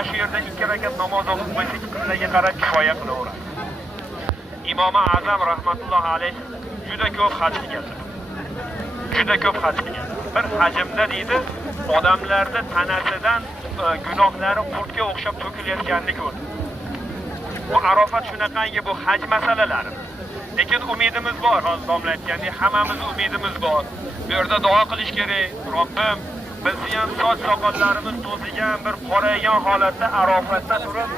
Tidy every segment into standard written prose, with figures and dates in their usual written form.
Shu yerda 2 rakat namoz o'qib qo'ysak, qiblaga qarab kifoya qilaveradi. Imom Azam rahmatullohi alayh juda ko'p haj qilganlar. Juda ko'p haj qilgan. Bir hajimda deydi, odamlarda tanasidan gunohlari qurtga o'xshab to'kilayotganini ko'rdi. Bu Arafat shunaqangi bu haj masalalari. Lekin umidimiz bor, hozir domla aytgandek, hammamiz umidimiz bor. Bu yerda duo qilish kerak. Robbim bizni ham soch soqollarimiz to'zigan, bir qoraygan holatda Arafatda turib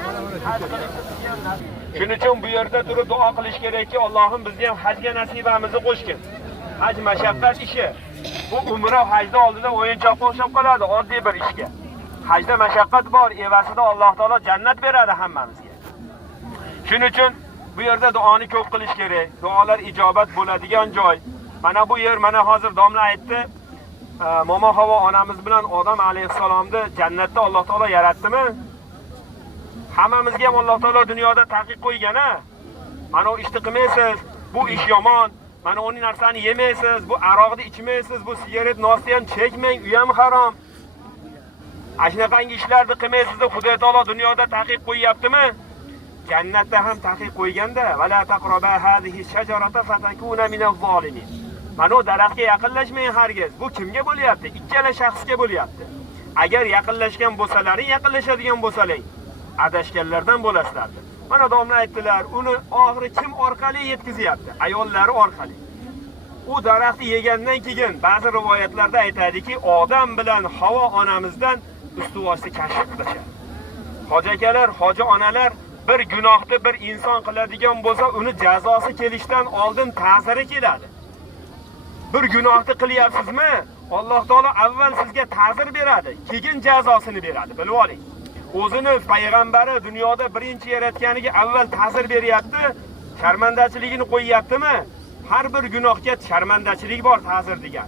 haj qilishimiz. Shuning uchun bu yerda turib duo qilish kerakki, Allohim bizni ham hajga nasibamizni qo'shgin. Haj mashaqqat ishi. Bu umra hajda oldida o'yinchoqqa o'xshab qoladi, oddiy bir ishga. Hajda mashaqqat bor, evasida Alloh taolo jannat beradi hammamizga. Shuning uchun bu yerda duoni ko'p qilish kerak. Duolar ijobat bo'ladigan joy. Mana bu yer, mana hozir domla aytdi, Momo Havo onamiz bilan Odam alayhissalomni jannatda Alloh taolo yaratdimi? Hammamizga ham Alloh taolo dunyoda taqiq qo'ygan-a. Mana u ishni qilmaysiz, bu ish yomon. Mana uning narsani yemaysiz, bu aroqni ichmaysiz, bu sigaret nosni ham chekmang, u ham harom. Ashnaqangi ishlarni qilmaysiz deb Xudo taolo dunyoda taqiq qo'yyaptimi? Jannatda ham taqiq qo'yganda, "Vala taqraba hadhihi shajarata fatakuna minaz-zolimin." Mana o daraxtga yaqinlashmang hargiz. Bu kimga bo'lyapti? Ikkala shaxsga bo'lyapti. Agar yaqinlashgan bo'lsalaring, yaqinlashadigan bo'lsalang, adashganlardan bo'lasizlar. Mana domla aytdilar, uni og'ri kim orqali yetkazyapti? Ayollari orqali. U daraxtni yegandan keyin ba'zi rivoyatlarda aytadiki, Odam bilan Havo onamizdan ustuvosini kashf qilishadi. Hoji akalar, hoji onalar bir gunohni bir inson qiladigan bo'lsa, uni jazosi kelishdan oldin ta'siri keladi. Bir gunohni qilyapsizmi? Alloh taolo avval sizga ta'sir beradi, keyin jazosini beradi, bilib oling. O'zini payg'ambari dunyoda birinchi yaratganiga avval ta'sir beryapti, sharmandachiligini qo'yyaptimi? Har bir gunohga sharmandachilik bor ta'sir degan.